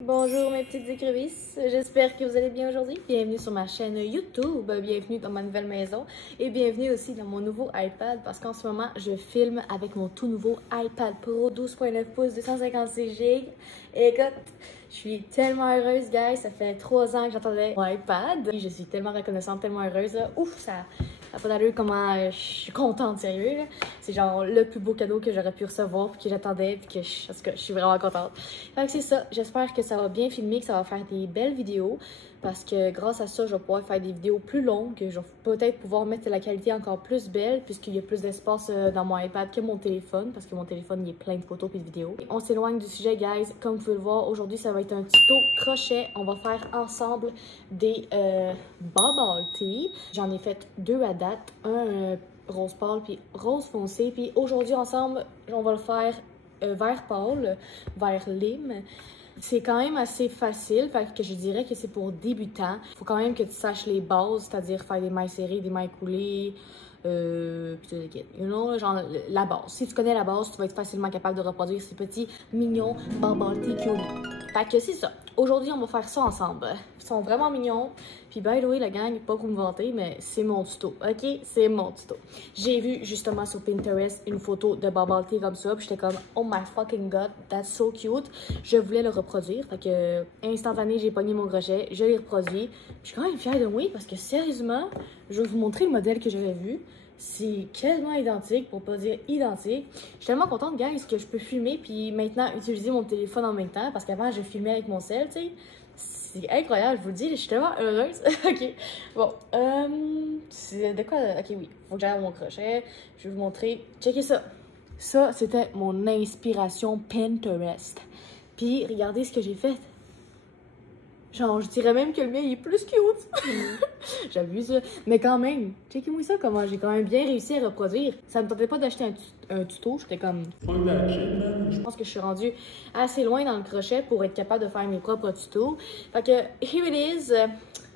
Bonjour mes petites écrevisses, j'espère que vous allez bien aujourd'hui. Bienvenue sur ma chaîne YouTube, bienvenue dans ma nouvelle maison et bienvenue aussi dans mon nouveau iPad parce qu'en ce moment je filme avec mon tout nouveau iPad Pro 12.9 pouces 256 GB. Écoute, je suis tellement heureuse guys, ça fait 3 ans que j'attendais mon iPad. Je suis tellement reconnaissante, tellement heureuse. Ouf, ça n'a pas d'allure comment je suis contente, sérieux. C'est genre le plus beau cadeau que j'aurais pu recevoir puis que j'attendais puis que parce que je suis vraiment contente. Fait que c'est ça, j'espère que ça va bien filmer, que ça va faire des belles vidéos parce que grâce à ça, je vais pouvoir faire des vidéos plus longues, je vais peut-être pouvoir mettre la qualité encore plus belle puisqu'il y a plus d'espace dans mon iPad que mon téléphone parce que mon téléphone il est plein de photos et de vidéos. On s'éloigne du sujet guys, comme vous pouvez le voir, aujourd'hui ça va être un tuto crochet. On va faire ensemble des bubble tea. J'en ai fait 2 à date, un rose pâle puis rose foncé, puis aujourd'hui ensemble on va le faire vert pâle, vert lime. C'est quand même assez facile, fait que je dirais que c'est pour débutants. Il faut quand même que tu saches les bases, c'est-à-dire faire des mailles serrées, des mailles coulées, puis tout le kit. You know, genre la base. Si tu connais la base, tu vas être facilement capable de reproduire ces petits mignons bubble tea cuties. Fait que c'est ça. Aujourd'hui, on va faire ça ensemble. Ils sont vraiment mignons. Puis by the way, la gang, pas pour me vanter, mais c'est mon tuto, ok? C'est mon tuto. J'ai vu justement sur Pinterest une photo de bubble tea comme ça, puis j'étais comme, oh my fucking god, that's so cute. Je voulais le reproduire, fait que instantané, j'ai pogné mon crochet, je l'ai reproduit. Je suis quand même fière de moi parce que sérieusement, je vais vous montrer le modèle que j'avais vu. C'est quasiment identique, pour pas dire identique. Je suis tellement contente, guys, que je peux filmer puis maintenant utiliser mon téléphone en même temps parce qu'avant, je filmais avec mon cell, tu sais. C'est incroyable, je vous le dis, je suis tellement heureuse. Ok, bon, c'est de quoi? Ok, oui, faut que j'aille mon crochet. Je vais vous montrer. Checkez ça. Ça, c'était mon inspiration Pinterest. Puis, regardez ce que j'ai fait. Genre, je dirais même que le mien, il est plus cute. J'abuse, mais quand même, checkez-moi ça, comment j'ai quand même bien réussi à reproduire. Ça me tentait pas d'acheter un tuto, j'étais comme... Je pense que je suis rendue assez loin dans le crochet pour être capable de faire mes propres tutos. Fait que, here it is,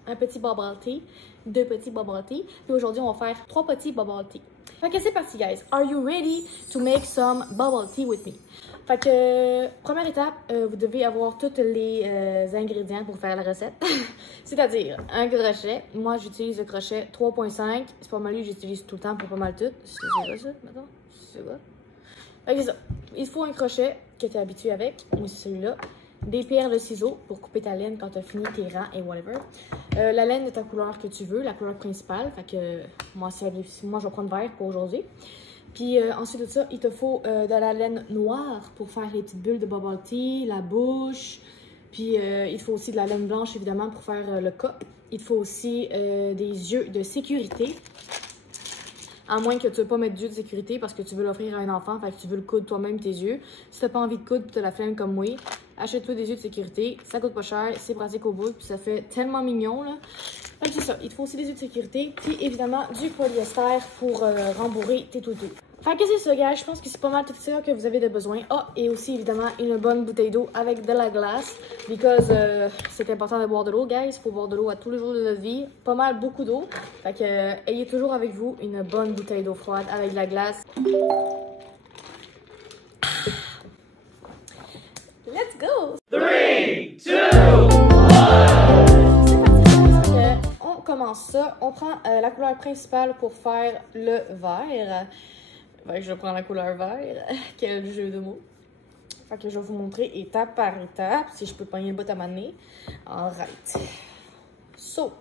un petit bubble tea, 2 petits bubble tea, puis aujourd'hui, on va faire 3 petits bubble tea. Fait que c'est parti, guys. Are you ready to make some bubble tea with me? Fait que, première étape, vous devez avoir tous les ingrédients pour faire la recette. C'est-à-dire, un crochet. Moi, j'utilise le crochet 3.5. C'est pas mal lui, j'utilise tout le temps pour pas mal tout. C'est ça, ça, maintenant? C'est ça. Fait que c'est ça. Il faut un crochet que tu es habitué avec. Moi, c'est celui-là. Des pierres de ciseaux pour couper ta laine quand tu as fini tes rangs et whatever. La laine de ta couleur que tu veux, la couleur principale. Fait que, moi, je vais prendre vert pour aujourd'hui. Puis ensuite de ça, il te faut de la laine noire pour faire les petites bulles de bubble tea, la bouche. Puis il faut aussi de la laine blanche, évidemment, pour faire le cup. Il te faut aussi des yeux de sécurité. À moins que tu ne veux pas mettre d'yeux de sécurité parce que tu veux l'offrir à un enfant, fait que tu veux le coudre toi-même tes yeux. Si tu n'as pas envie de coudre et tu as la flemme comme moi, achète-toi des yeux de sécurité. Ça coûte pas cher, c'est pratique au bout, puis ça fait tellement mignon, là. Fait que c'est ça, il te faut aussi des yeux de sécurité, puis évidemment du polyester pour rembourrer tes toutous. Fait que c'est ça, gars, je pense que c'est pas mal tout ça que vous avez de besoin. Ah, et aussi évidemment une bonne bouteille d'eau avec de la glace, because c'est important de boire de l'eau, guys. Il faut boire de l'eau à tous les jours de notre vie, pas mal, beaucoup d'eau. Fait que ayez toujours avec vous une bonne bouteille d'eau froide avec de la glace. Let's go! 3, 2, 1! On commence ça. On prend la couleur principale pour faire le vert. Fait que je prends la couleur vert. Quel jeu de mots. Fait que je vais vous montrer étape par étape, si je peux pogner le bout à m'amener. Alright. So,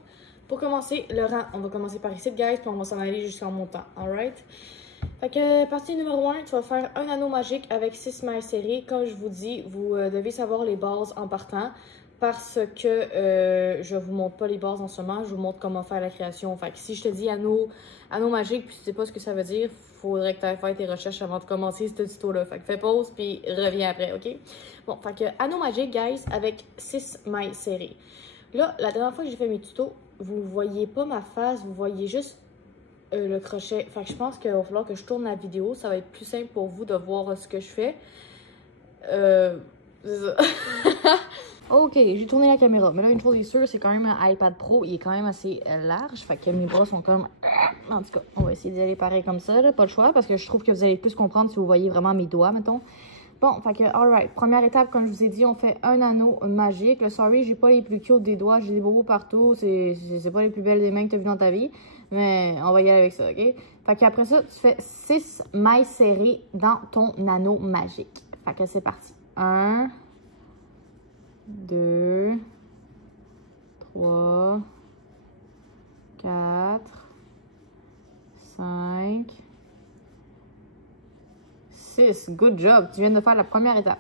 pour commencer le rang, on va commencer par ici, guys, puis on va s'en aller jusqu'en montant. Alright? Fait que partie numéro 1, tu vas faire un anneau magique avec 6 mailles serrées. Comme je vous dis, vous devez savoir les bases en partant parce que je vous montre pas les bases en ce moment, je vous montre comment faire la création. Fait que si je te dis anneau magique puis tu sais pas ce que ça veut dire, faudrait que tu ailles faire tes recherches avant de commencer ce tuto-là. Fait que fais pause puis reviens après, ok? Bon, fait que anneau magique, guys, avec 6 mailles serrées. Là, la dernière fois que j'ai fait mes tutos, vous voyez pas ma face, vous voyez juste le crochet. Fait que je pense qu'il va falloir que je tourne la vidéo. Ça va être plus simple pour vous de voir ce que je fais. C'est ça. Ok, j'ai tourné la caméra. Mais là, une fois que sûr, c'est quand même un iPad Pro. Il est quand même assez large. Fait que mes bras sont comme... En tout cas, on va essayer d'y aller pareil comme ça. Là. Pas le choix parce que je trouve que vous allez plus comprendre si vous voyez vraiment mes doigts, mettons. Bon, fait que, alright. Première étape, comme je vous ai dit, on fait un anneau magique. Le sorry, j'ai pas les plus cute des doigts, j'ai des bobos partout. C'est pas les plus belles des mains que tu as vues dans ta vie. Mais on va y aller avec ça, OK? Fait qu'après ça, tu fais 6 mailles serrées dans ton anneau magique. Fait que c'est parti. 1, 2, 3, 4, 5, 6. Good job. Tu viens de faire la première étape.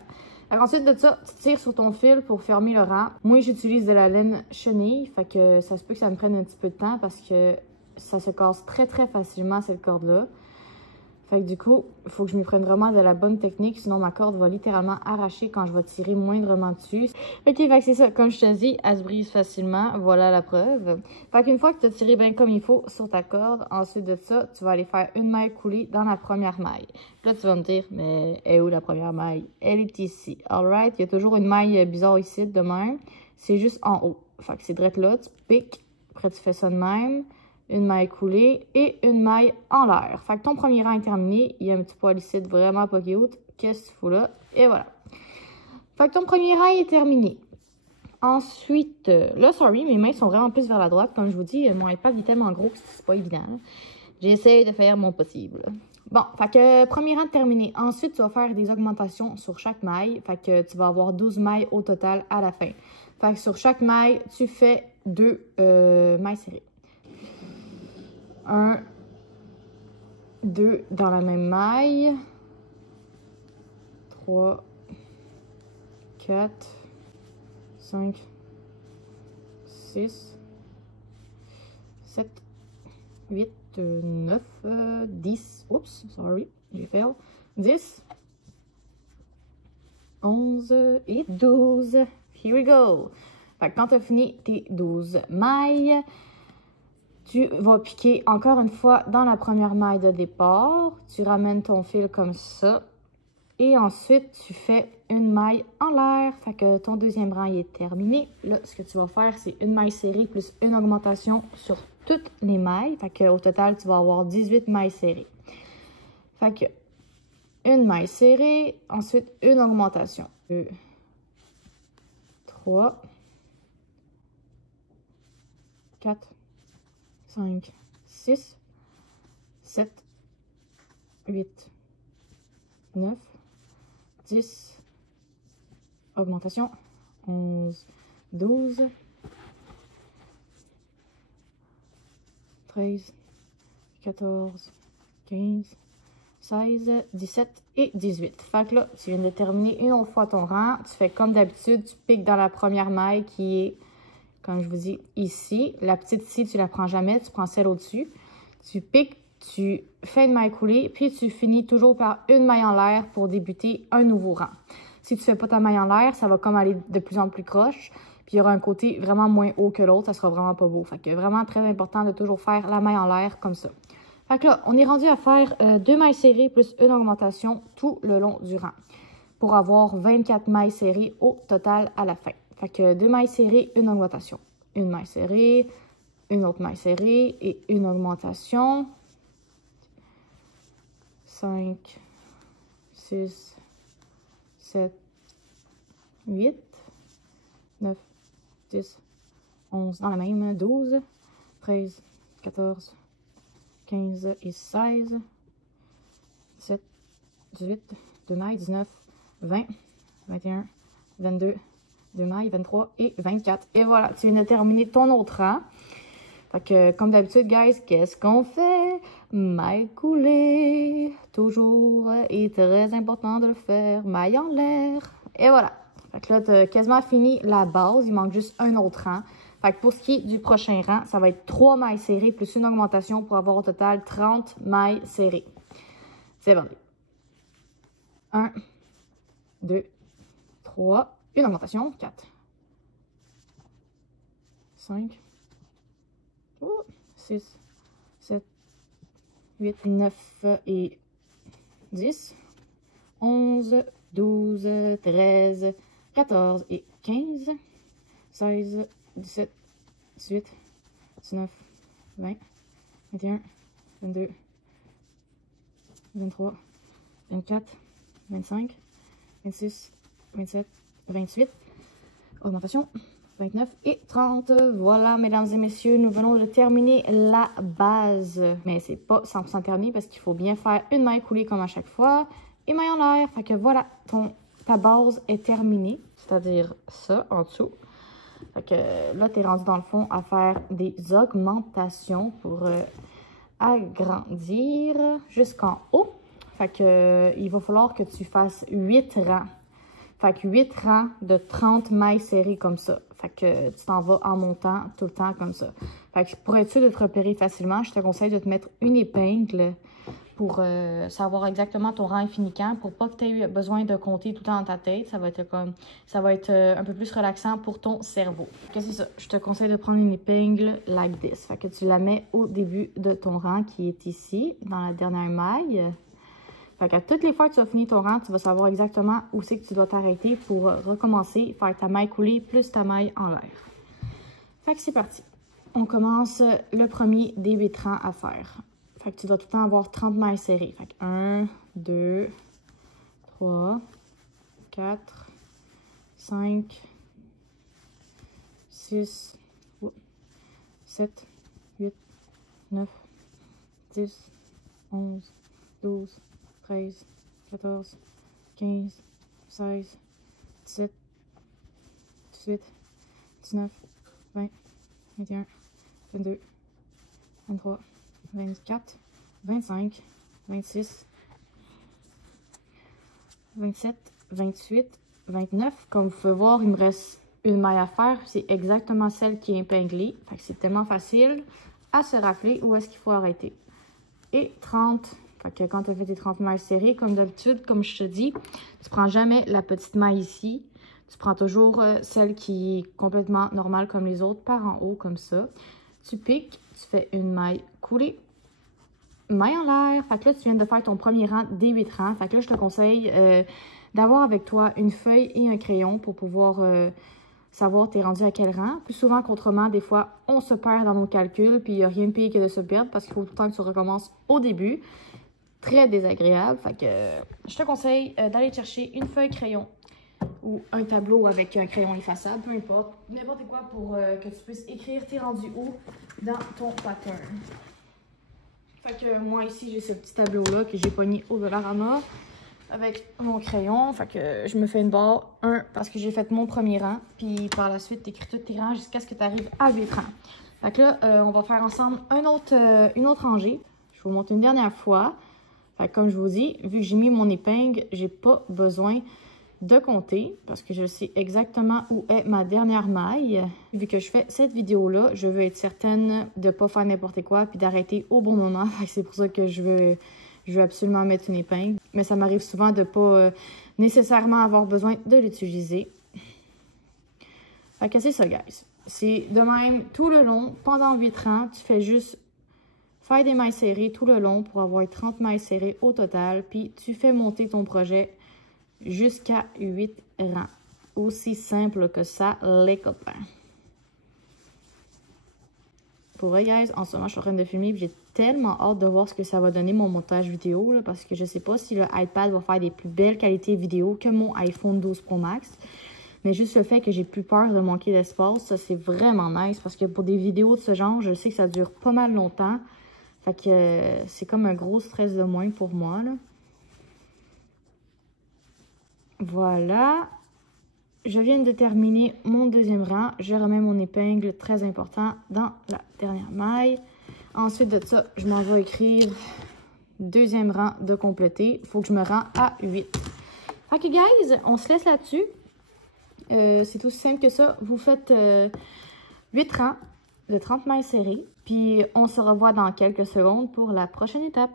Alors ensuite de ça, tu tires sur ton fil pour fermer le rang. Moi, j'utilise de la laine chenille. Fait que ça se peut que ça me prenne un petit peu de temps parce que ça se casse très facilement cette corde-là. Fait que du coup, il faut que je m'y prenne vraiment de la bonne technique, sinon ma corde va littéralement arracher quand je vais tirer moindrement dessus. Ok, fait que c'est ça, comme je te dis, elle se brise facilement, voilà la preuve. Fait qu'une fois que tu as tiré bien comme il faut sur ta corde, ensuite de ça, tu vas aller faire une maille coulée dans la première maille. Puis là, tu vas me dire, mais elle est où la première maille? Elle est ici, alright? Il y a toujours une maille bizarre ici, de même. C'est juste en haut. Fait que c'est direct là, tu piques, après tu fais ça de même. Une maille coulée et une maille en l'air. Fait que ton premier rang est terminé. Il y a un petit poil ici vraiment pas cute. Qu'est-ce que tu fous là? Et voilà. Fait que ton premier rang est terminé. Ensuite, là, sorry, mes mains sont vraiment plus vers la droite. Comme je vous dis, mon iPad est tellement gros que c'est pas évident. J'essaie de faire mon possible. Bon, fait que premier rang terminé. Ensuite, tu vas faire des augmentations sur chaque maille. Fait que tu vas avoir 12 mailles au total à la fin. Fait que sur chaque maille, tu fais 2 mailles serrées. 1, 2 dans la même maille. 3, 4, 5, 6, 7, 8, 9, 10. Oups, sorry, j'ai fait 10, 11 et 12. Here we go. Fait que quand tu as fini tes 12 mailles, tu vas piquer encore une fois dans la première maille de départ. Tu ramènes ton fil comme ça. Et ensuite, tu fais une maille en l'air. Fait que ton deuxième rang est terminé. Là, ce que tu vas faire, c'est une maille serrée plus une augmentation sur toutes les mailles. Fait que au total, tu vas avoir 18 mailles serrées. Fait que une maille serrée, ensuite une augmentation. 2, 3, 4, 5, 6, 7, 8, 9, 10, augmentation, 11, 12, 13, 14, 15, 16, 17 et 18. Fait que là, tu viens de terminer une autre fois ton rang. Tu fais comme d'habitude, tu piques dans la première maille qui est, comme je vous dis, ici. La petite ici, tu la prends jamais, tu prends celle au-dessus. Tu piques, tu fais une maille coulée, puis tu finis toujours par une maille en l'air pour débuter un nouveau rang. Si tu fais pas ta maille en l'air, ça va comme aller de plus en plus croche, puis il y aura un côté vraiment moins haut que l'autre, ça sera vraiment pas beau. Fait que vraiment très important de toujours faire la maille en l'air comme ça. Fait que là, on est rendu à faire 2 mailles serrées plus une augmentation tout le long du rang pour avoir 24 mailles serrées au total à la fin. Fait que 2 mailles serrées, une augmentation. Une maille serrée, une autre maille serrée et une augmentation. 5, 6, 7, 8, 9, 10, 11 dans la même, 12, 13, 14, 15 et 16, 17, 18, 2 mailles, 19, 20, 21, 22, 2 mailles, 23 et 24. Et voilà, tu viens de terminer ton autre rang. Fait que, comme d'habitude, guys, qu'est-ce qu'on fait? Maille coulée, toujours, et très important de le faire. Maille en l'air. Et voilà. Fait que là, tu as quasiment fini la base. Il manque juste un autre rang. Fait que pour ce qui est du prochain rang, ça va être 3 mailles serrées plus une augmentation pour avoir au total 30 mailles serrées. C'est bon. 1, 2, 3, une augmentation, 4, 5, 6, 7, 8, 9 et 10, 11, 12, 13, 14 et 15, 16, 17, 18, 19, 20, 21, 22, 23, 24, 25, 26, 27, 28. Augmentation. 29 et 30. Voilà, mesdames et messieurs, nous venons de terminer la base. Mais c'est pas 100% terminé parce qu'il faut bien faire une maille coulée comme à chaque fois. Et maille en l'air. Fait que voilà, ta base est terminée. C'est-à-dire ça en dessous. Fait que là, tu es rendu dans le fond à faire des augmentations pour agrandir jusqu'en haut. Fait que il va falloir que tu fasses 8 rangs. Fait que 8 rangs de 30 mailles serrées comme ça. Fait que tu t'en vas en montant tout le temps comme ça. Fait que pour être sûr de te repérer facilement, je te conseille de te mettre une épingle pour savoir exactement ton rang infini quand, pour pas que tu aies besoin de compter tout le temps dans ta tête. Ça va être un peu plus relaxant pour ton cerveau. Qu'est-ce que c'est ça? Je te conseille de prendre une épingle like this. Fait que tu la mets au début de ton rang qui est ici, dans la dernière maille. Fait qu'à toutes les fois que tu as fini ton rang, tu vas savoir exactement où c'est que tu dois t'arrêter pour recommencer, faire ta maille coulée plus ta maille en l'air. Fait que c'est parti. On commence le premier des 8 rangs à faire. Fait que tu dois tout le temps avoir 30 mailles serrées. Fait que 1, 2, 3, 4, 5, 6, 7, 8, 9, 10, 11, 12, 13, 14, 15, 16, 17, 18, 19, 20, 21, 22, 23, 24, 25, 26, 27, 28, 29. Comme vous pouvez voir, il me reste une maille à faire. C'est exactement celle qui est épinglée. Fait que c'est tellement facile à se rappeler où est-ce qu'il faut arrêter. Et 30. Fait que quand tu as fait tes 30 mailles serrées, comme d'habitude, comme je te dis, tu prends jamais la petite maille ici. Tu prends toujours celle qui est complètement normale comme les autres, par en haut, comme ça. Tu piques, tu fais une maille coulée, maille en l'air. Fait que là, tu viens de faire ton premier rang des 8 rangs. Fait que là, je te conseille d'avoir avec toi une feuille et un crayon pour pouvoir savoir t'es rendu à quel rang. Plus souvent qu'autrement, des fois, on se perd dans nos calculs, puis il n'y a rien de pire que de se perdre parce qu'il faut tout le temps que tu recommences au début. Très désagréable. Fait que je te conseille d'aller chercher une feuille crayon ou un tableau avec un crayon effaçable, peu importe, n'importe quoi pour que tu puisses écrire tes rendus où dans ton pattern. Fait que moi ici j'ai ce petit tableau là que j'ai pogné au Dollarama avec mon crayon. Fait que je me fais une barre 1 parce que j'ai fait mon premier rang, puis par la suite tu écris tous tes rangs jusqu'à ce que tu arrives à 8 rangs. Fait que là on va faire ensemble une autre rangée. Je vous montre une dernière fois. Fait que comme je vous dis, vu que j'ai mis mon épingle, j'ai pas besoin de compter parce que je sais exactement où est ma dernière maille. Vu que je fais cette vidéo-là, je veux être certaine de ne pas faire n'importe quoi puis d'arrêter au bon moment. C'est pour ça que je veux absolument mettre une épingle. Mais ça m'arrive souvent de ne pas nécessairement avoir besoin de l'utiliser. Fait que c'est ça, guys. C'est de même tout le long, pendant 8 rangs, tu fais juste faire des mailles serrées tout le long pour avoir 30 mailles serrées au total. Puis tu fais monter ton projet jusqu'à 8 rangs. Aussi simple que ça, les copains. Pour vrai, guys, en ce moment, je suis en train de filmer et j'ai tellement hâte de voir ce que ça va donner mon montage vidéo. Là, parce que je sais pas si le iPad va faire des plus belles qualités vidéo que mon iPhone 12 Pro Max. Mais juste le fait que j'ai plus peur de manquer d'espace, ça c'est vraiment nice. Parce que pour des vidéos de ce genre, je sais que ça dure pas mal longtemps. Fait que c'est comme un gros stress de moins pour moi, là. Voilà. Je viens de terminer mon deuxième rang. Je remets mon épingle, très important, dans la dernière maille. Ensuite de ça, je m'en vais écrire deuxième rang de compléter. Il faut que je me rends à 8. Fait que, guys, on se laisse là-dessus. C'est aussi simple que ça. Vous faites 8 rangs de 30 mailles serrées. Puis on se revoit dans quelques secondes pour la prochaine étape.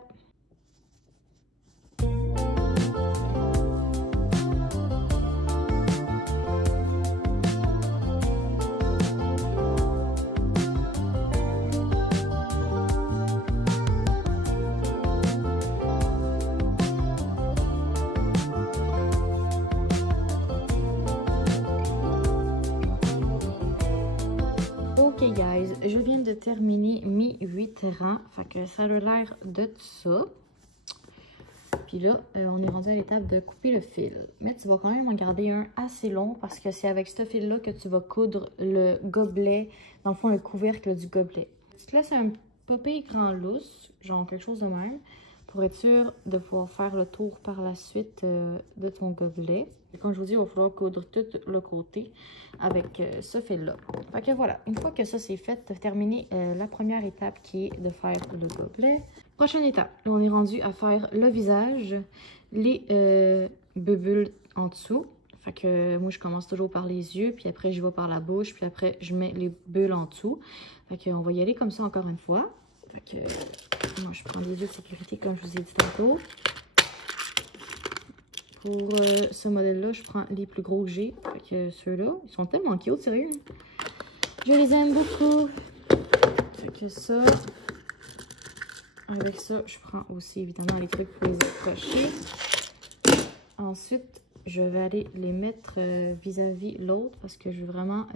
Ok guys, je viens de terminer mes 8 rangs, fait que ça a l'air de ça. Puis là, on est rendu à l'étape de couper le fil. Mais tu vas quand même en garder un assez long parce que c'est avec ce fil-là que tu vas coudre le gobelet, dans le fond, le couvercle du gobelet. Tu te laisses un peu grand lousse, genre quelque chose de même, pour être sûr de pouvoir faire le tour par la suite de ton gobelet. Et comme je vous dis, il va falloir coudre tout le côté avec ce fil-là. Fait que voilà, une fois que ça c'est fait, tu as terminé la première étape qui est de faire le gobelet. Prochaine étape, là, on est rendu à faire le visage, les bulles en dessous. Fait que moi, je commence toujours par les yeux, puis après, je vais par la bouche, puis après, je mets les bulles en dessous. Fait qu'on va y aller comme ça encore une fois. Fait que moi, je prends les yeux de sécurité comme je vous ai dit tantôt. Pour ce modèle-là, je prends les plus gros que j'ai. Fait que ceux-là, ils sont tellement cute, sérieux. Je les aime beaucoup. Fait que ça... Avec ça, je prends aussi évidemment les trucs pour les accrocher. Ensuite, je vais aller les mettre vis-à-vis l'autre parce que je veux vraiment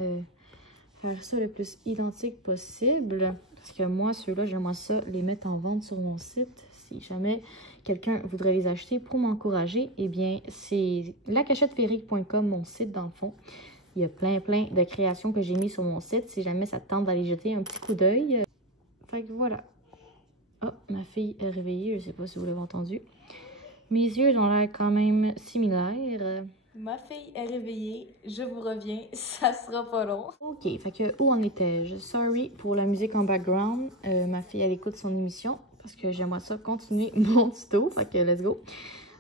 faire ça le plus identique possible. Parce que moi, ceux-là, j'aimerais ça les mettre en vente sur mon site. Si jamais quelqu'un voudrait les acheter pour m'encourager, eh bien, c'est lacachetteFéerique.com, mon site dans le fond. Il y a plein de créations que j'ai mis sur mon site. Si jamais ça te tente d'aller jeter un petit coup d'œil. Fait que voilà. Oh, ma fille est réveillée, je sais pas si vous l'avez entendu. Mes yeux ont l'air quand même similaires. Ma fille est réveillée, je vous reviens, ça sera pas long. Ok, fait que où en étais-je? Sorry pour la musique en background. Ma fille, elle écoute son émission parce que j'aimerais ça continuer mon tuto. Fait que let's go.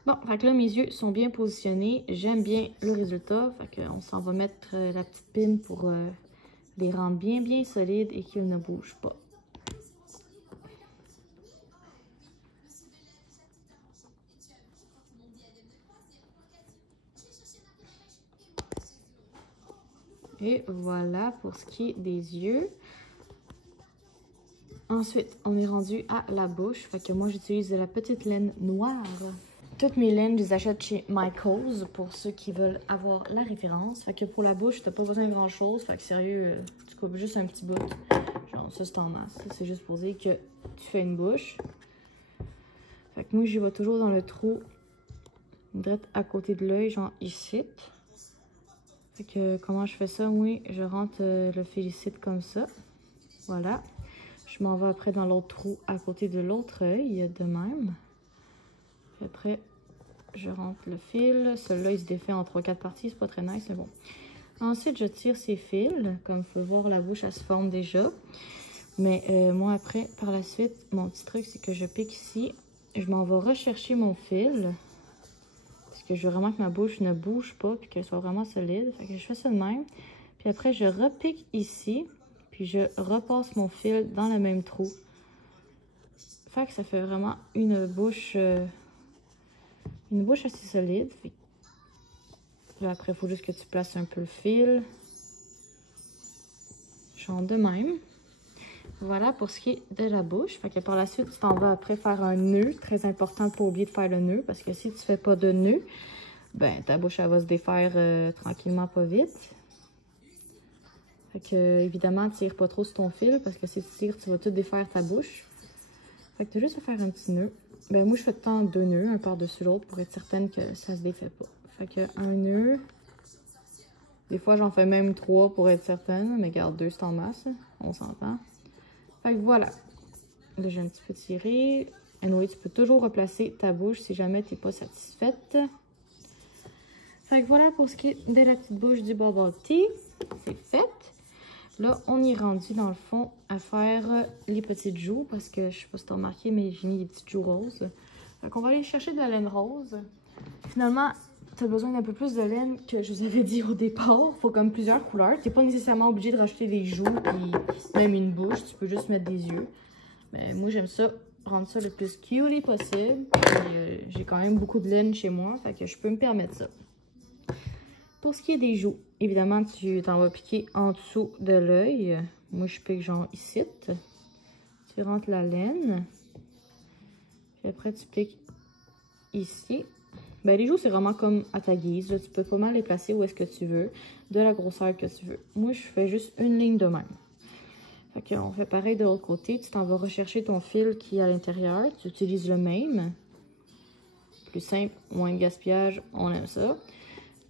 Bon, fait que là, mes yeux sont bien positionnés. J'aime bien le résultat. Fait qu'on s'en va mettre la petite pine pour les rendre bien solides et qu'ils ne bougent pas. Et voilà pour ce qui est des yeux. Ensuite, on est rendu à la bouche. Fait que moi, j'utilise de la petite laine noire. Toutes mes laines, je les achète chez Michaels pour ceux qui veulent avoir la référence. Fait que pour la bouche, t'as pas besoin de grand chose. Fait que sérieux, tu coupes juste un petit bout. Genre ça, c'est en masse. C'est juste pour dire que tu fais une bouche. Fait que moi, j'y vais toujours dans le trou direct à côté de l'œil, genre ici. Fait que comment je fais ça? Oui, je rentre le félicite comme ça. Voilà. Je m'en vais après dans l'autre trou à côté de l'autre œil, de même. Puis après, je rentre le fil. Celui-là, il se défait en 3-4 parties. C'est pas très nice, mais bon. Ensuite, je tire ces fils. Comme vous pouvez voir, la bouche, elle se forme déjà. Mais moi, après, par la suite, mon petit truc, c'est que je pique ici. Je m'en vais rechercher mon fil. Parce que je veux vraiment que ma bouche ne bouge pas puis qu'elle soit vraiment solide. Fait que je fais ça de même. Puis après, je repique ici. Puis je repasse mon fil dans le même trou. Fait que ça fait vraiment une bouche assez solide. Là, après, il faut juste que tu places un peu le fil. Genre de même. Voilà pour ce qui est de la bouche. Fait que par la suite, tu t'en vas après faire un nœud. Très important de ne pas oublier de faire le nœud. Parce que si tu fais pas de nœud, ben ta bouche, elle va se défaire tranquillement, pas vite. Fait que, évidemment, tire pas trop sur ton fil. Parce que si tu tires, tu vas tout défaire ta bouche. Fait que tu as juste à faire un petit nœud. Ben moi, je fais tout le temps 2 nœuds, un par-dessus l'autre, pour être certaine que ça se défait pas. Fait que un nœud. Des fois, j'en fais même 3 pour être certaine. Mais garde 2, c'est en masse. On s'entend. Fait que voilà. Là, j'ai un petit peu tiré. Anyway, tu peux toujours replacer ta bouche si jamais tu n'es pas satisfaite. Fait que voilà pour ce qui est de la petite bouche du bubble tea. C'est fait. Là, on est rendu dans le fond à faire les petites joues. Parce que je sais pas si tu as remarqué, mais j'ai mis des petites joues roses. Fait qu'on va aller chercher de la laine rose. Finalement, tu as besoin d'un peu plus de laine que je vous avais dit au départ. Faut comme plusieurs couleurs. Tu n'es pas nécessairement obligé de rajouter des joues puis même une bouche. Tu peux juste mettre des yeux. Mais moi, j'aime ça, rendre ça le plus cutie possible. J'ai quand même beaucoup de laine chez moi, fait que je peux me permettre ça. Pour ce qui est des joues, évidemment, tu t'en vas piquer en dessous de l'œil. Moi, je pique genre ici. Tu rentres la laine. Puis après, tu piques ici. Ben, les joues, c'est vraiment comme à ta guise. Là, tu peux pas mal les placer où est-ce que tu veux, de la grosseur que tu veux. Moi, je fais juste une ligne de même. Fait qu'on fait pareil de l'autre côté. Tu t'en vas rechercher ton fil qui est à l'intérieur. Tu utilises le même. Plus simple, moins de gaspillage, on aime ça.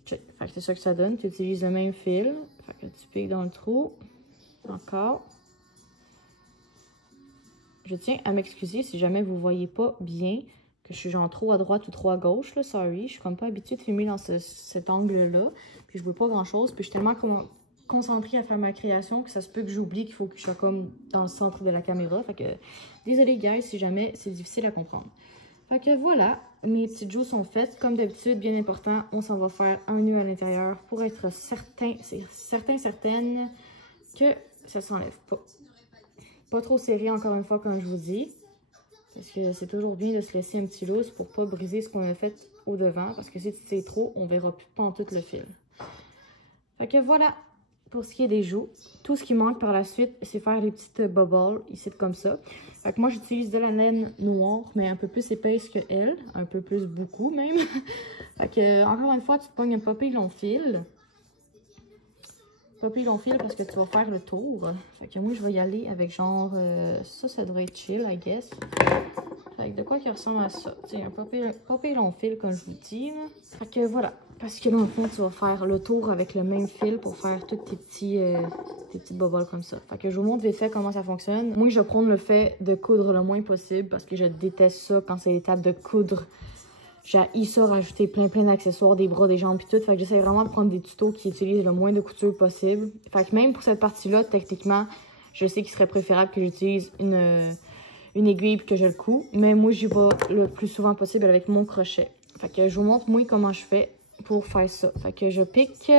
Check. Fait que c'est ça que ça donne. Tu utilises le même fil. Fait que tu piques dans le trou. Encore. Je tiens à m'excuser si jamais vous voyez pas bien, que je suis genre trop à droite ou trop à gauche, là, sorry. Je suis comme pas habituée de filmer dans cet angle-là. Puis je vois pas grand-chose. Puis je suis tellement concentrée à faire ma création que ça se peut que j'oublie qu'il faut que je sois comme dans le centre de la caméra. Fait que, désolé guys si jamais c'est difficile à comprendre. Fait que voilà, mes petites joues sont faites. Comme d'habitude, bien important, on s'en va faire un nœud à l'intérieur pour être certaine que ça s'enlève pas. Pas trop serré encore une fois comme je vous dis. Parce que c'est toujours bien de se laisser un petit lousse pour pas briser ce qu'on a fait au devant. Parce que si tu sais trop, on verra plus pantoute le fil. Fait que voilà, pour ce qui est des joues. Tout ce qui manque par la suite, c'est faire les petites bubbles ici comme ça. Fait que moi j'utilise de la laine noire, mais un peu plus épaisse que elle. Un peu plus beaucoup même. Fait que encore une fois, tu te pognes un papy long fil. Papy long fil parce que tu vas faire le tour. Fait que moi, je vais y aller avec genre... ça devrait être chill, I guess. Fait que de quoi qui ressemble à ça? Tu sais, un papy long fil, comme je vous dis. Là. Fait que voilà. Parce que là, en fond, tu vas faire le tour avec le même fil pour faire tous tes petites boboles comme ça. Fait que je vous montre vite fait comment ça fonctionne. Moi, je vais prendre le fait de coudre le moins possible parce que je déteste ça quand c'est l'étape de coudre. J'ai ça, rajouter plein d'accessoires, des bras, des jambes et tout. Fait que j'essaie vraiment de prendre des tutos qui utilisent le moins de couture possible. Fait que même pour cette partie-là, techniquement, je sais qu'il serait préférable que j'utilise une aiguille et que je le couds. Mais moi, j'y vais le plus souvent possible avec mon crochet. Fait que je vous montre, moi, comment je fais pour faire ça. Fait que je pique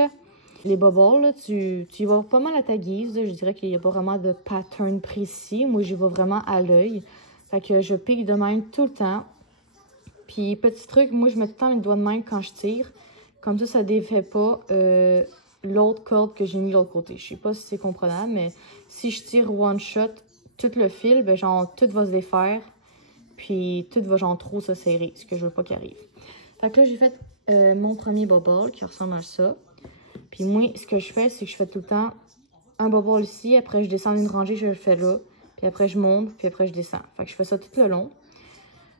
les bubbles. Là, tu y vas pas mal à ta guise. Là. Je dirais qu'il n'y a pas vraiment de pattern précis. Moi, j'y vais vraiment à l'œil. Fait que je pique de même tout le temps. Puis, petit truc, moi, je mets tout le temps mes doigts de main quand je tire. Comme ça défait pas l'autre corde que j'ai mis de l'autre côté. Je sais pas si c'est comprenable, mais si je tire one shot, tout le fil, ben genre, tout va se défaire. Puis, tout va genre trop se serrer, ce que je veux pas qu'il arrive. Fait que là, j'ai fait mon premier bubble qui ressemble à ça. Puis moi, ce que je fais, c'est que je fais tout le temps un bubble ici. Après, je descends une rangée, je le fais là. Puis après, je monte, puis après, je descends. Fait que je fais ça tout le long.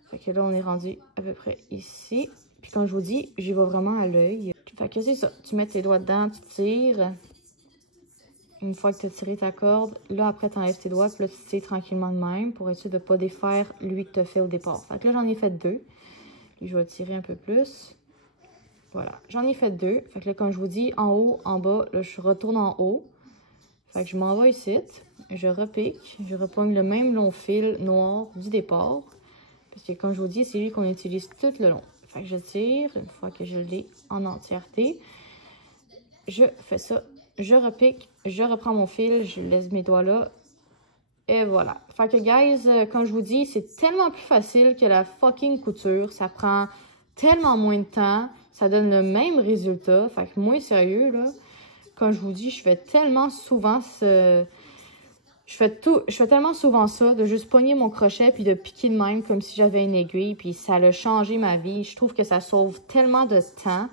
Fait que là, on est rendu à peu près ici. Puis comme je vous dis, j'y vais vraiment à l'œil. Fait que c'est ça. Tu mets tes doigts dedans, tu tires. Une fois que tu as tiré ta corde, là, après, tu enlèves tes doigts. Puis là, tu tires tranquillement de même pour être sûr de ne pas défaire lui que tu as fait au départ. Fait que là, j'en ai fait 2. Puis je vais tirer un peu plus. Voilà. J'en ai fait 2. Fait que là, comme je vous dis, en haut, en bas, là, je retourne en haut. Fait que je m'en vais ici. Je repique. Je repogne le même long fil noir du départ. Parce que comme je vous dis, c'est lui qu'on utilise tout le long. Fait que je tire, une fois que je l'ai en entièreté. Je fais ça, je repique, je reprends mon fil, je laisse mes doigts là. Et voilà. Fait que guys, comme je vous dis, c'est tellement plus facile que la fucking couture. Ça prend tellement moins de temps. Ça donne le même résultat. Fait que moi, sérieux, là, comme je vous dis, je fais tellement souvent ce... Je fais tellement souvent ça, de juste pogner mon crochet puis de piquer de même comme si j'avais une aiguille. Puis ça a changé ma vie. Je trouve que ça sauve tellement de temps.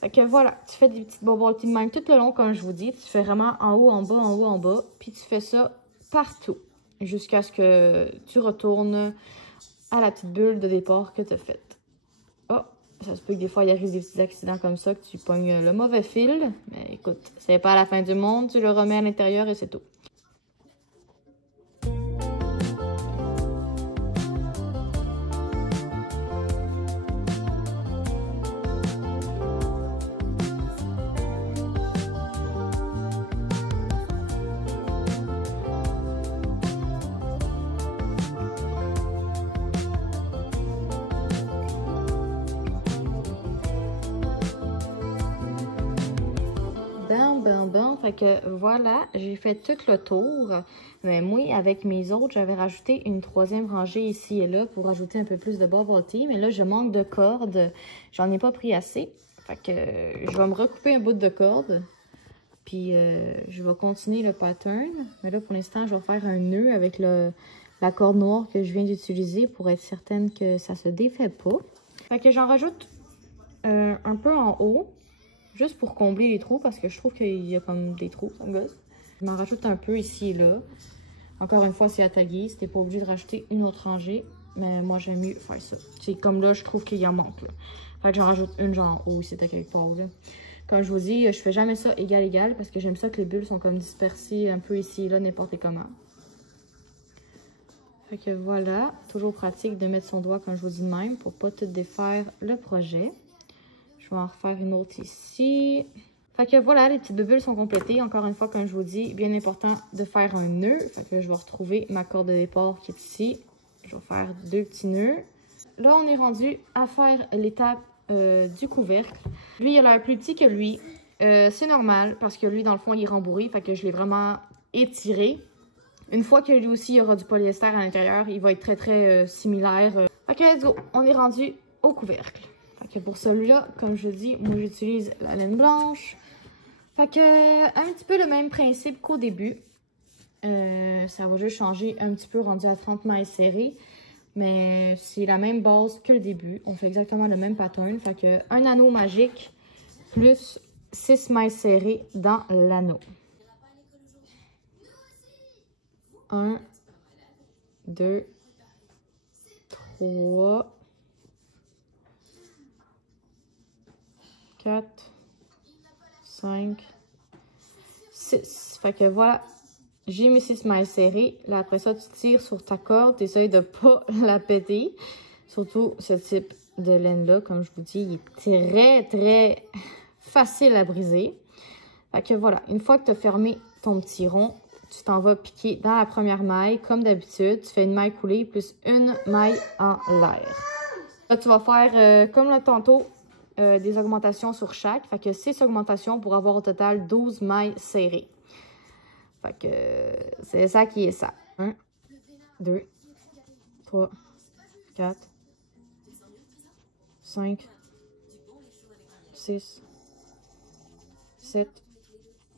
Fait que voilà, tu fais des petites bobbles de même tout le long, comme je vous dis. Tu fais vraiment en haut, en bas, en haut, en bas. Puis tu fais ça partout. Jusqu'à ce que tu retournes à la petite bulle de départ que tu as faite. Oh, ça se peut que des fois il arrive des petits accidents comme ça, que tu pognes le mauvais fil. Mais écoute, c'est pas à la fin du monde. Tu le remets à l'intérieur et c'est tout. Fait que voilà, j'ai fait tout le tour. Mais moi, avec mes autres, j'avais rajouté une 3e rangée ici et là pour rajouter un peu plus de bubble tea. Mais là, je manque de cordes. J'en ai pas pris assez. Fait que je vais me recouper un bout de corde. Puis je vais continuer le pattern. Mais là, pour l'instant, je vais faire un nœud avec la corde noire que je viens d'utiliser pour être certaine que ça se défait pas. Fait que j'en rajoute un peu en haut. Juste pour combler les trous, parce que je trouve qu'il y a comme des trous, ça me gosse. Je m'en rajoute un peu ici et là. Encore une fois, c'est à ta guise. T'es pas obligé de rajouter une autre rangée. mais moi j'aime mieux faire ça. C'est comme là, je trouve qu'il y en manque là. Fait que j'en rajoute une genre en haut, c'était quelque part là. Comme je vous dis, je fais jamais ça égal parce que j'aime ça que les bulles sont comme dispersées un peu ici et là, n'importe comment. Fait que voilà, toujours pratique de mettre son doigt comme je vous dis de même pour pas tout défaire le projet. Je vais en refaire une autre ici. Fait que voilà, les petites bulles sont complétées. Encore une fois, comme je vous dis, bien important de faire un nœud. Fait que je vais retrouver ma corde de départ qui est ici. Je vais faire 2 petits nœuds. Là, on est rendu à faire l'étape du couvercle. Lui, il a l'air plus petit que lui. C'est normal parce que lui, dans le fond, il est rembourré. Fait que je l'ai vraiment étiré. Une fois que lui aussi, il y aura du polyester à l'intérieur, il va être très similaire. Fait que let's go, on est rendu au couvercle. Fait que pour celui-là, comme je dis, moi j'utilise la laine blanche. Fait que un petit peu le même principe qu'au début. Ça va juste changer un petit peu rendu à 30 mailles serrées. Mais c'est la même base que le début. On fait exactement le même pattern. Fait que un anneau magique plus 6 mailles serrées dans l'anneau. 1, 2, 3, 4, 5, 6. Fait que voilà, j'ai mes 6 mailles serrées. Là, après ça, tu tires sur ta corde. Tu essaies de ne pas la péter. Surtout ce type de laine-là, comme je vous dis, il est très facile à briser. Fait que voilà, une fois que tu as fermé ton petit rond, tu t'en vas piquer dans la première maille. Comme d'habitude, tu fais une maille coulée plus une maille en l'air. Là, tu vas faire, comme le tantôt, des augmentations sur chaque. Fait que 6 augmentations pour avoir au total 12 mailles serrées. Fait que c'est ça qui est ça. 1, 2, 3, 4, 5, 6, 7,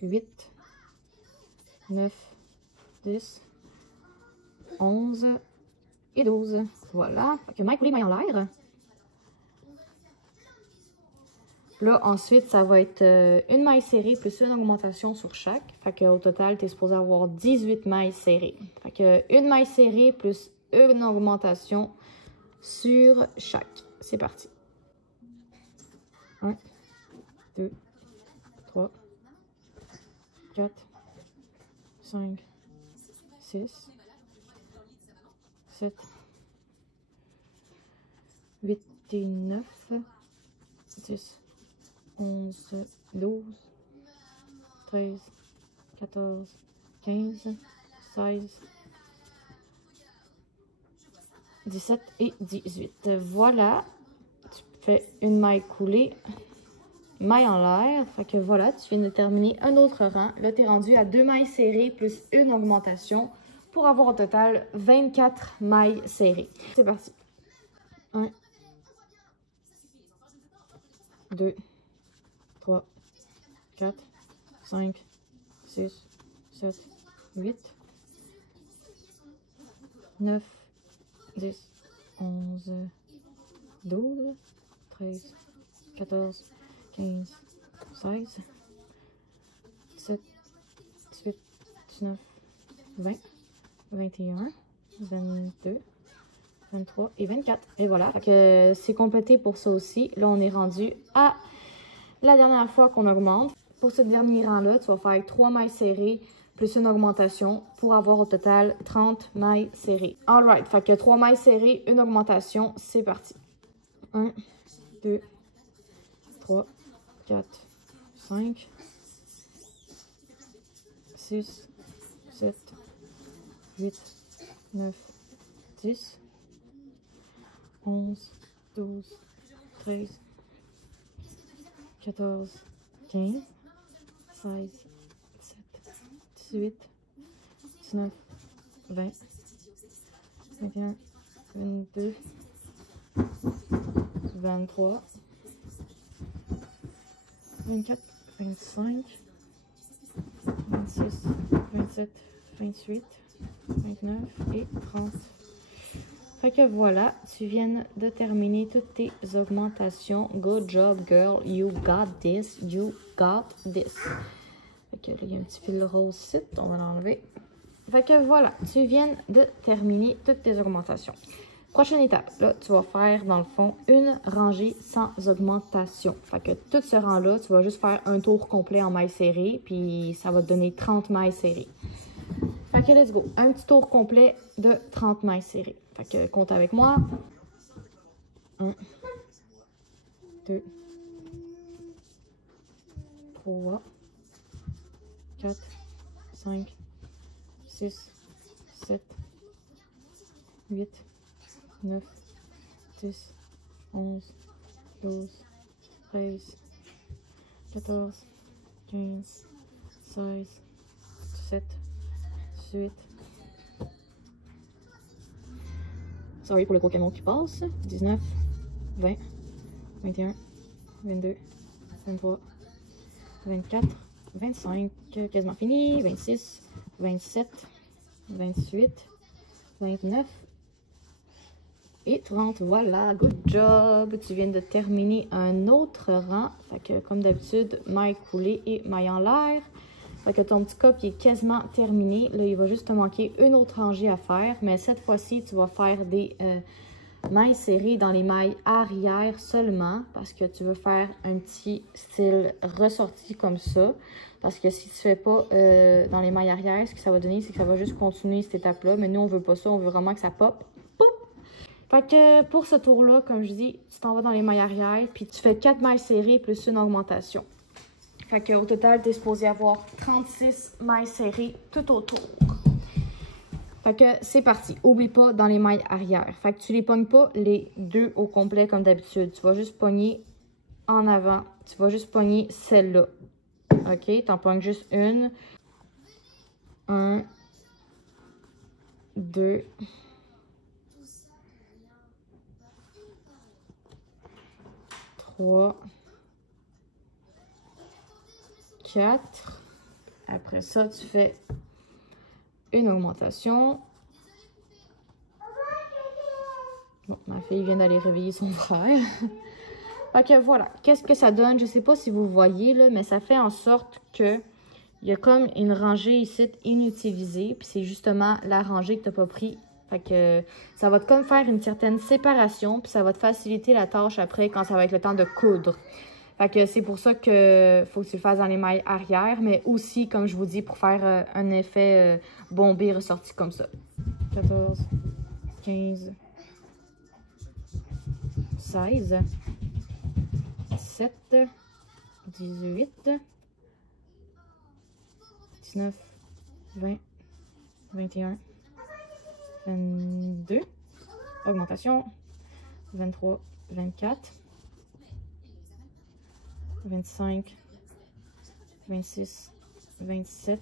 8, 9, 10, 11 et 12. Voilà. Fait que maille coulée, maille en l'air. Là, ensuite, ça va être une maille serrée plus une augmentation sur chaque. Fait qu'au total, tu es supposé avoir 18 mailles serrées. Fait que une maille serrée plus une augmentation sur chaque. C'est parti. 1, 2, 3, 4, 5, 6, 7, 8 et 9, 10, 11, 12, 13, 14, 15, 16, 17 et 18. Voilà, tu fais une maille coulée, maille en l'air. Fait que voilà, tu viens de terminer un autre rang. Là, tu es rendu à 2 mailles serrées plus une augmentation pour avoir au total 24 mailles serrées. C'est parti. 1, 2, 3, 4, 5, 6, 7, 8, 9, 10, 11, 12, 13, 14, 15, 16, 17, 18, 19, 20, 21, 22, 23 et 24. Et voilà, c'est complété pour ça aussi. Là, on est rendu à la dernière fois qu'on augmente. Pour ce dernier rang-là, tu vas faire 3 mailles serrées plus une augmentation pour avoir au total 30 mailles serrées. Alright, fait que 3 mailles serrées, une augmentation, c'est parti. 1, 2, 3, 4, 5, 6, 7, 8, 9, 10, 11, 12, 13, 14, 15, 16, 17, 18, 19, 20, 21, 22, 23, 24, 25, 26, 27, 28, 29 et 30. Fait que voilà, tu viens de terminer toutes tes augmentations. Good job, girl. You got this. You got this. Fait que là, il y a un petit fil rose ici. On va l'enlever. Fait que voilà, tu viens de terminer toutes tes augmentations. Prochaine étape, là, tu vas faire, dans le fond, une rangée sans augmentation. Fait que tout ce rang-là, tu vas juste faire un tour complet en mailles serrées, puis ça va te donner 30 mailles serrées. Fait que let's go. Un petit tour complet de 30 mailles serrées. Fait que compte avec moi. 1, 2, 3, 4, 5, 6, 7, 8, 9, 10, 11, 12, 13, 14, 15, 16, 17, 18. Sorry pour le gros camion qui passe. 19, 20, 21, 22, 23, 24, 25, quasiment fini. 26, 27, 28, 29 et 30. Voilà, good job! Tu viens de terminer un autre rang. Fait que, comme d'habitude, maille coulée et maille en l'air. Fait que ton petit cop il est quasiment terminé. Là, il va juste te manquer une autre rangée à faire. Mais cette fois-ci, tu vas faire des mailles serrées dans les mailles arrière seulement. Parce que tu veux faire un petit style ressorti comme ça. Parce que si tu ne fais pas dans les mailles arrière, ce que ça va donner, c'est que ça va juste continuer cette étape-là. Mais nous, on veut pas ça. On veut vraiment que ça pop. Fait que pour ce tour-là, comme je dis, tu t'en vas dans les mailles arrière. Puis tu fais 4 mailles serrées plus une augmentation. Fait qu'au total, tu es supposé avoir 36 mailles serrées tout autour. Fait que c'est parti. Oublie pas dans les mailles arrière. Fait que tu les pognes pas les deux au complet comme d'habitude. Tu vas juste pogner en avant. Tu vas juste pogner celle-là. OK? T'en pognes juste une. 1, 2, 3, 4. Après ça, tu fais une augmentation. Bon, ma fille vient d'aller réveiller son frère. Fait que voilà, qu'est-ce que ça donne? Je sais pas si vous voyez, là, mais ça fait en sorte que il y a comme une rangée ici inutilisée. Puis c'est justement la rangée que tu n'as pas pris. Fait que ça va te comme faire une certaine séparation. Puis ça va te faciliter la tâche après quand ça va être le temps de coudre. Fait que c'est pour ça que faut que tu le fasses dans les mailles arrière, mais aussi, comme je vous dis, pour faire un effet bombé ressorti comme ça. 14, 15, 16, 17, 18, 19, 20, 21, 22, augmentation, 23, 24, 25, 26, 27,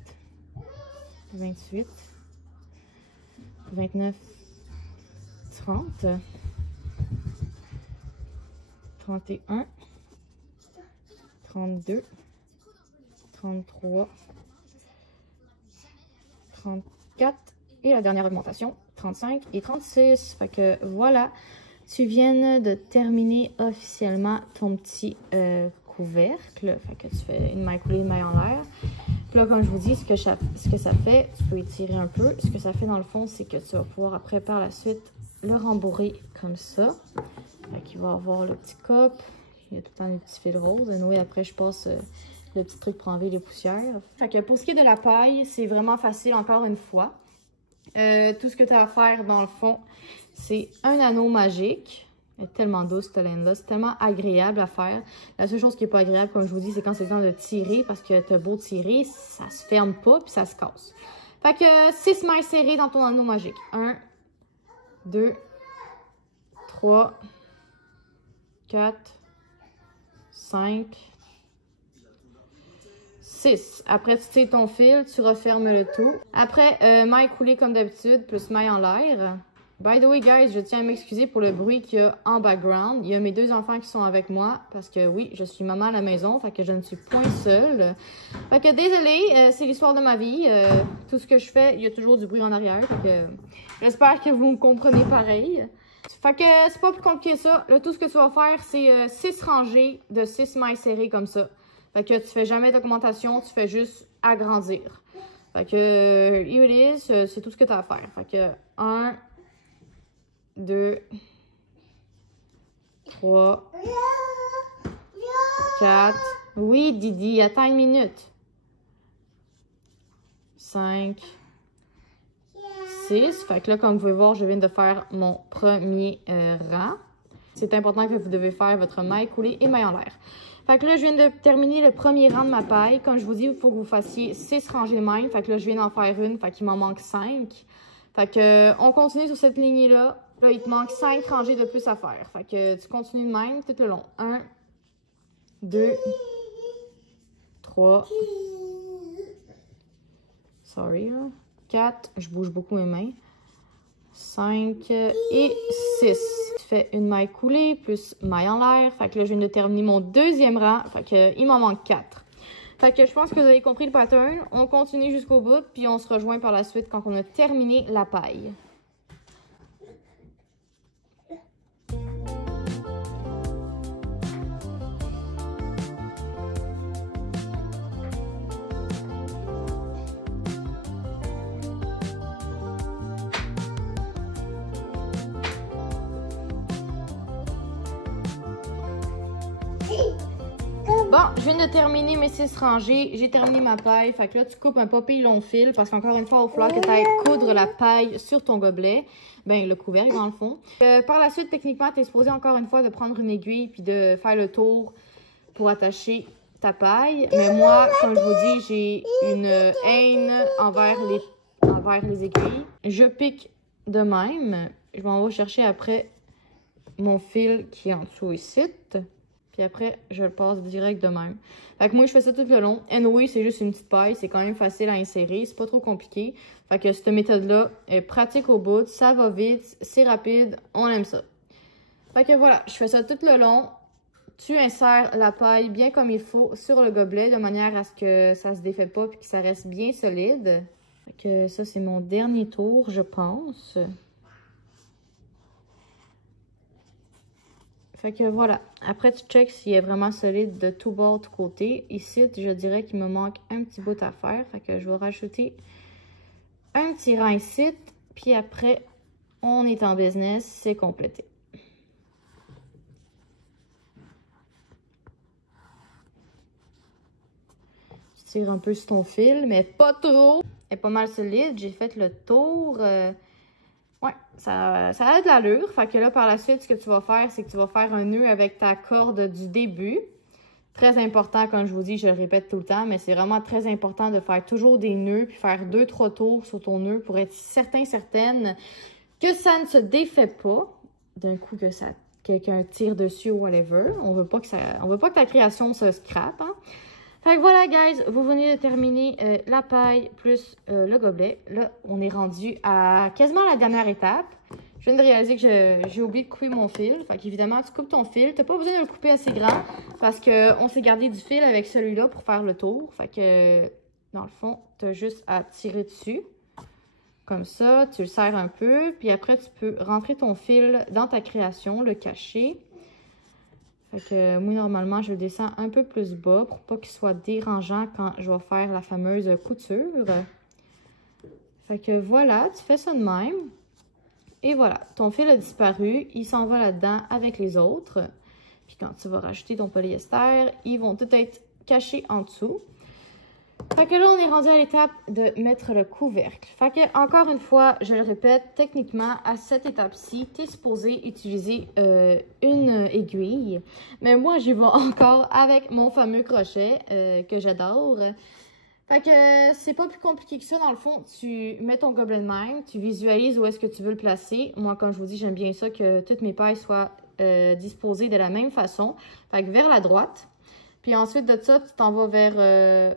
28, 29, 30, 31, 32, 33, 34 et la dernière augmentation, 35 et 36. Fait que voilà, tu viens de terminer officiellement ton petit couvercle. Fait que tu fais une maille coulée, une maille en l'air. Puis là, comme je vous dis, ce que ça fait, tu peux étirer un peu. Ce que ça fait dans le fond, c'est que tu vas pouvoir après par la suite le rembourrer comme ça. Fait qu'il va avoir le petit cop. Il y a tout le temps des petits fils roses. Et oui, après, je passe le petit truc pour enlever les poussières. Fait que pour ce qui est de la paille, c'est vraiment facile encore une fois. Tout ce que tu as à faire dans le fond, c'est un anneau magique. Elle est tellement douce cette laine-là, c'est tellement agréable à faire. La seule chose qui n'est pas agréable, comme je vous dis, c'est quand c'est le temps de tirer, parce que tu as beau tirer, ça se ferme pas puis ça se casse. Fait que 6 mailles serrées dans ton anneau magique. 1, 2, 3, 4, 5, 6. Après, tu tires ton fil, tu refermes le tout. Après, maille coulée comme d'habitude, plus maille en l'air. By the way, guys, je tiens à m'excuser pour le bruit qu'il y a en background. Il y a mes 2 enfants qui sont avec moi, parce que oui, je suis maman à la maison, fait que je ne suis point seule. Fait que désolée, c'est l'histoire de ma vie. Tout ce que je fais, il y a toujours du bruit en arrière, fait que j'espère que vous me comprenez pareil. Fait que c'est pas plus compliqué que ça. Là, tout ce que tu vas faire, c'est 6 rangées de 6 mailles serrées comme ça. Fait que tu fais jamais d'augmentation, tu fais juste agrandir. Fait que, here it is, c'est tout ce que tu as à faire. Fait que 1, 2, 3, 4. Oui, Didi, attends une minute. 5, 6. Fait que là, comme vous pouvez voir, je viens de faire mon premier rang. C'est important que vous devez faire votre maille coulée et maille en l'air. Fait que là, je viens de terminer le premier rang de ma paille. Comme je vous dis, il faut que vous fassiez 6 rangées de même. Fait que là, je viens d'en faire une. Fait qu'il m'en manque 5. Fait que on continue sur cette lignée-là. Là, il te manque 5 rangées de plus à faire. Fait que tu continues de même tout le long. 1, 2, 3. Sorry, là. 4. Je bouge beaucoup mes mains. 5 et 6. Tu fais une maille coulée plus maille en l'air. Fait que là, je viens de terminer mon deuxième rang. Fait que il m'en manque 4. Fait que je pense que vous avez compris le pattern. On continue jusqu'au bout, puis on se rejoint par la suite quand on a terminé la paille. Bon, je viens de terminer mes 6 rangées. J'ai terminé ma paille. Fait que là, tu coupes un papille long fil parce qu'encore une fois, il va falloir que tu ailles coudre la paille sur ton gobelet. Ben, le couvercle dans le fond. Par la suite, techniquement, tu es supposé encore une fois de prendre une aiguille puis de faire le tour pour attacher ta paille. Mais moi, comme je vous dis, j'ai une haine envers les aiguilles. Je pique de même. Je m'en vais chercher après mon fil qui est en dessous ici. Puis après, je le passe direct de même. Fait que moi, je fais ça tout le long. Anyway, c'est juste une petite paille. C'est quand même facile à insérer. C'est pas trop compliqué. Fait que cette méthode-là est pratique au bout. Ça va vite. C'est rapide. On aime ça. Fait que voilà, je fais ça tout le long. Tu insères la paille bien comme il faut sur le gobelet de manière à ce que ça se défait pas et que ça reste bien solide. Fait que ça, c'est mon dernier tour, je pense. Fait que voilà. Après, tu checks s'il est vraiment solide de tout bord, de côté. Ici, je dirais qu'il me manque un petit bout à faire. Fait que je vais rajouter un petit rang ici. Puis après, on est en business. C'est complété. Tu tires un peu sur ton fil, mais pas trop. Elle est pas mal solide. J'ai fait le tour. Ouais, ça a de l'allure. Fait que là, par la suite, ce que tu vas faire, c'est que tu vas faire un nœud avec ta corde du début. Très important, comme je vous dis, je le répète tout le temps, mais c'est vraiment très important de faire toujours des nœuds, puis faire 2-3 tours sur ton nœud pour être certaine que ça ne se défait pas d'un coup que quelqu'un tire dessus ou whatever. On veut pas que ta création se scrape, hein. Fait que voilà, guys, vous venez de terminer la paille plus le gobelet. Là, on est rendu à quasiment la dernière étape. Je viens de réaliser que j'ai oublié de couper mon fil. Fait qu'évidemment, tu coupes ton fil. T'as pas besoin de le couper assez grand parce qu'on s'est gardé du fil avec celui-là pour faire le tour. Fait que, dans le fond, t'as juste à tirer dessus. Comme ça, tu le serres un peu. Puis après, tu peux rentrer ton fil dans ta création, le cacher. Fait que moi, normalement, je le descends un peu plus bas pour pas qu'il soit dérangeant quand je vais faire la fameuse couture. Fait que voilà, tu fais ça de même. Et voilà, ton fil a disparu. Il s'en va là-dedans avec les autres. Puis quand tu vas rajouter ton polyester, ils vont tout être cachés en dessous. Fait que là, on est rendu à l'étape de mettre le couvercle. Fait que, encore une fois, je le répète, techniquement, à cette étape-ci, tu es supposé utiliser une aiguille. Mais moi, j'y vais encore avec mon fameux crochet que j'adore. Fait que c'est pas plus compliqué que ça. Dans le fond, tu mets ton gobelet de même, tu visualises où est-ce que tu veux le placer. Moi, comme je vous dis, j'aime bien ça que toutes mes pailles soient disposées de la même façon. Fait que vers la droite. Puis ensuite de ça, tu t'en vas vers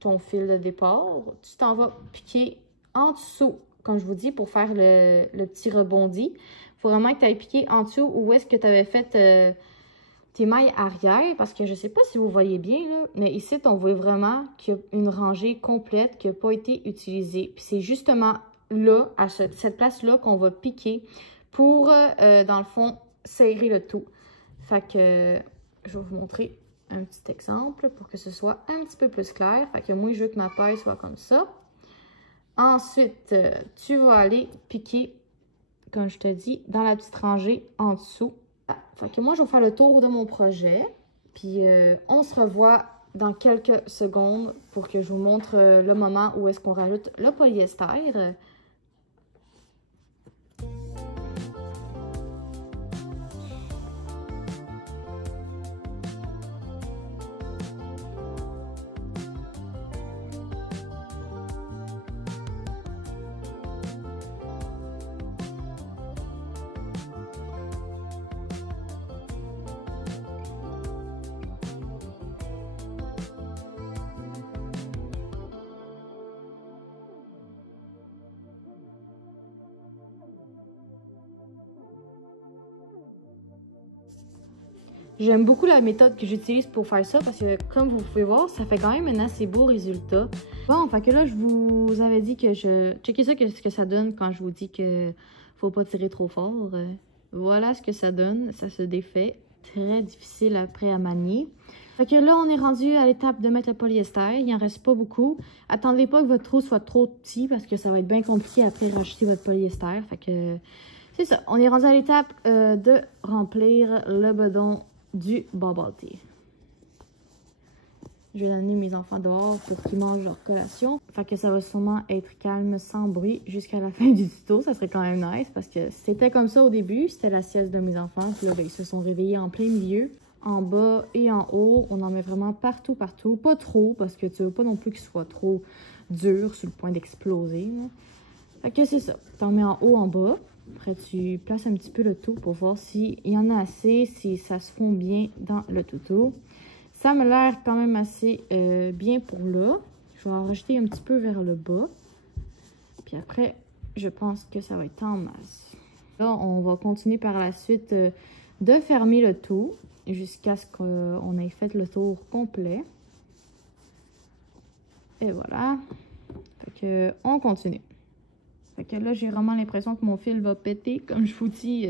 ton fil de départ. Tu t'en vas piquer en dessous, comme je vous dis, pour faire le petit rebondi. Il faut vraiment que tu ailles piquer en dessous où est-ce que tu avais fait tes mailles arrière. Parce que je ne sais pas si vous voyez bien, là, mais ici, on voit vraiment qu'il y a une rangée complète qui n'a pas été utilisée. Puis c'est justement là, à cette place-là, qu'on va piquer pour, dans le fond, serrer le tout. Fait que je vais vous montrer un petit exemple pour que ce soit un petit peu plus clair. Fait que moi, je veux que ma paille soit comme ça. Ensuite, tu vas aller piquer comme je te dis, dans la petite rangée en dessous. Fait que moi, je vais faire le tour de mon projet. Puis on se revoit dans quelques secondes pour que je vous montre le moment où est-ce qu'on rajoute le polyester. J'aime beaucoup la méthode que j'utilise pour faire ça parce que, comme vous pouvez voir, ça fait quand même un assez beau résultat. Bon, fait que là, je vous avais dit que je... Checkez ça, ce que ça donne quand je vous dis que faut pas tirer trop fort. Voilà ce que ça donne. Ça se défait. Très difficile après à manier. Fait que là, on est rendu à l'étape de mettre le polyester. Il en reste pas beaucoup. Attendez pas que votre trou soit trop petit parce que ça va être bien compliqué après racheter votre polyester. Fait que c'est ça. On est rendu à l'étape de remplir le bedon du bubble tea. Je vais amener mes enfants dehors pour qu'ils mangent leur collation. Fait que ça va sûrement être calme, sans bruit, jusqu'à la fin du tuto. Ça serait quand même nice parce que c'était comme ça au début. C'était la sieste de mes enfants. Puis là, ben, ils se sont réveillés en plein milieu. En bas et en haut, on en met vraiment partout, partout. Pas trop parce que tu veux pas non plus qu'il soit trop dur sur le point d'exploser. Fait que c'est ça. T'en mets en haut, en bas. Après, tu places un petit peu le tout pour voir s'il y en a assez, si ça se fond bien dans le toutou. Ça me l'air quand même assez bien pour là. Je vais en rajouter un petit peu vers le bas. Puis après, je pense que ça va être en masse. Là, on va continuer par la suite de fermer le tout jusqu'à ce qu'on ait fait le tour complet. Et voilà. Fait que, on continue. Fait que là, j'ai vraiment l'impression que mon fil va péter. Comme je vous dis,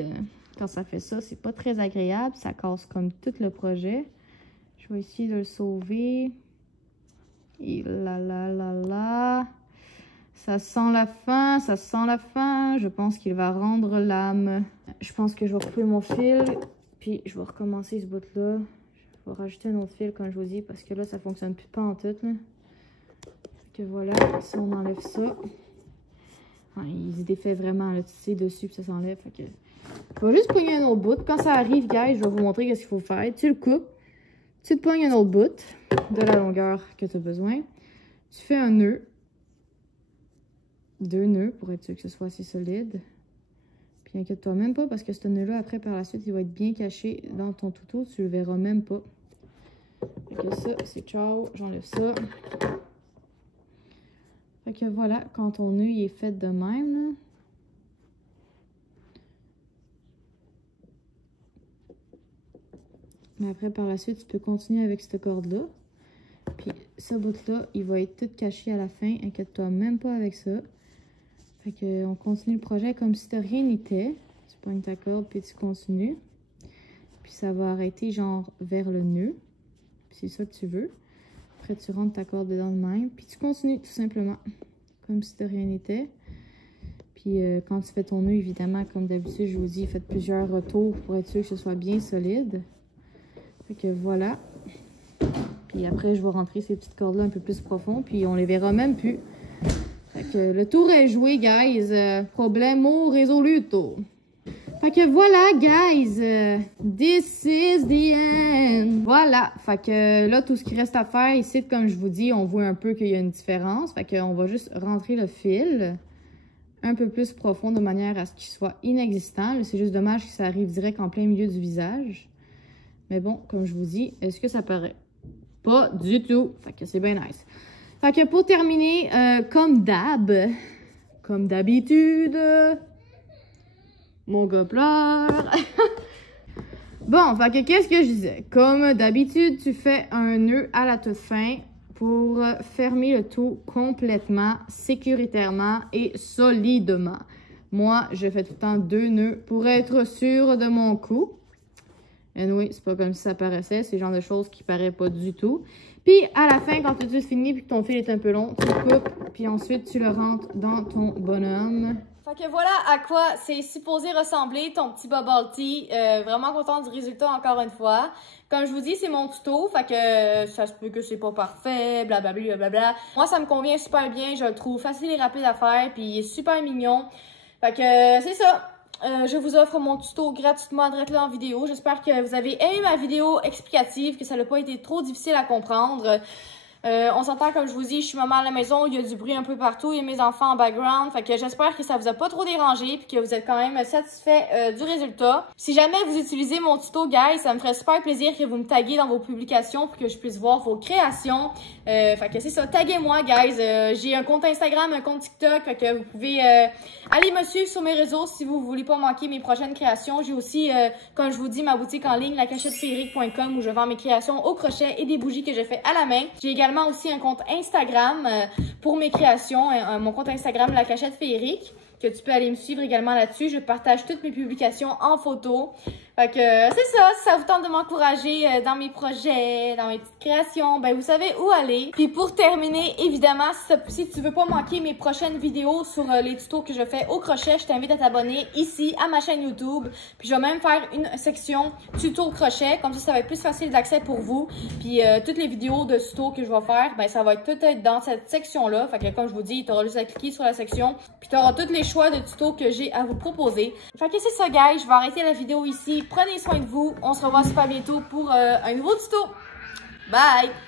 quand ça fait ça, c'est pas très agréable. Ça casse comme tout le projet. Je vais essayer de le sauver. Et là. Ça sent la fin, ça sent la fin. Je pense qu'il va rendre l'âme. Je pense que je vais couper mon fil. Puis je vais recommencer ce bout-là. Je vais rajouter un autre fil, comme je vous dis, parce que là, ça fonctionne plus pas en tout. Là. Fait que voilà, si on enlève ça. Il se défait vraiment, là, tu sais, dessus, puis ça s'enlève. Fait que je vais juste pogner un autre bout. Quand ça arrive, guys, je vais vous montrer ce qu'il faut faire. Tu le coupes, tu te pognes un autre bout de la longueur que tu as besoin. Tu fais un nœud. 2 nœuds pour être sûr que ce soit assez solide. Puis inquiète-toi même pas parce que ce nœud-là, après, par la suite, il va être bien caché dans ton toutou. Tu le verras même pas. Fait que ça, c'est ciao. J'enlève ça. Fait que voilà, quand ton nœud il est fait de même, là, mais après, par la suite, tu peux continuer avec cette corde-là. Puis, ce bout-là, il va être tout caché à la fin. Inquiète-toi même pas avec ça. Fait que, on continue le projet comme si de rien n'était. Tu pognes ta corde, puis tu continues. Puis, ça va arrêter, genre, vers le nœud. Puis, c'est ça que tu veux. Après, tu rentres ta corde dedans de même. Puis, tu continues, tout simplement. Comme si de rien n'était. Puis, quand tu fais ton nœud, évidemment, comme d'habitude, je vous dis, faites plusieurs retours pour être sûr que ce soit bien solide. Fait que voilà. Puis après, je vais rentrer ces petites cordes-là un peu plus profond. Puis on les verra même plus. Fait que le tour est joué, guys. Problemo resoluto. Fait que voilà, guys. This is the end. Voilà. Fait que là, tout ce qui reste à faire ici, comme je vous dis, on voit un peu qu'il y a une différence. Fait qu'on va juste rentrer le fil un peu plus profond de manière à ce qu'il soit inexistant. C'est juste dommage que ça arrive direct en plein milieu du visage. Mais bon, comme je vous dis, est-ce que ça paraît? Pas du tout. Fait que c'est bien nice. Fait que pour terminer, comme d'habitude, mon gars pleure. Bon, fait que qu'est-ce que je disais? Comme d'habitude, tu fais un nœud à la toute fin pour fermer le tout complètement, sécuritairement et solidement. Moi, je fais tout le temps 2 nœuds pour être sûr de mon coup. Et oui, c'est pas comme si ça paraissait. C'est le genre de choses qui paraît pas du tout. Puis, à la fin, quand tu as fini et que ton fil est un peu long, tu le coupes. Puis ensuite, tu le rentres dans ton bonhomme. Fait que voilà à quoi c'est supposé ressembler ton petit bubble tea. Vraiment contente du résultat encore une fois. Comme je vous dis, c'est mon tuto, fait que ça se peut que c'est pas parfait, blablabla, blablabla. Moi, ça me convient super bien, je le trouve facile et rapide à faire, puis il est super mignon. Fait que c'est ça. Je vous offre mon tuto gratuitement direct là en vidéo. J'espère que vous avez aimé ma vidéo explicative, que ça n'a pas été trop difficile à comprendre. On s'entend, comme je vous dis, je suis maman à la maison, il y a du bruit un peu partout, il y a mes enfants en background, fait que j'espère que ça vous a pas trop dérangé puis que vous êtes quand même satisfait du résultat. Si jamais vous utilisez mon tuto, guys, ça me ferait super plaisir que vous me taguiez dans vos publications pour que je puisse voir vos créations. Fait que c'est ça, taguez-moi, guys. J'ai un compte Instagram, un compte TikTok, fait que vous pouvez aller me suivre sur mes réseaux si vous voulez pas manquer mes prochaines créations. J'ai aussi, comme je vous dis, ma boutique en ligne, lacachetefeerique.com, où je vends mes créations au crochet et des bougies que je fais à la main. J'ai également aussi un compte Instagram pour mes créations, mon compte Instagram La Cachette Féerique, que tu peux aller me suivre également là-dessus. Je partage toutes mes publications en photo. Fait que c'est ça, si ça vous tente de m'encourager dans mes projets, dans mes petites créations, ben vous savez où aller. Puis pour terminer, évidemment, si tu veux pas manquer mes prochaines vidéos sur les tutos que je fais au crochet, je t'invite à t'abonner ici à ma chaîne YouTube. Puis je vais même faire une section tuto crochet, comme ça va être plus facile d'accès pour vous. Puis toutes les vidéos de tutos que je vais faire, ben ça va être tout être dans cette section-là. Fait que comme je vous dis, tu auras juste à cliquer sur la section, puis tu auras tous les choix de tutos que j'ai à vous proposer. Fait que c'est ça, guys, je vais arrêter la vidéo ici. Prenez soin de vous. On se revoit super bientôt pour un nouveau tuto. Bye!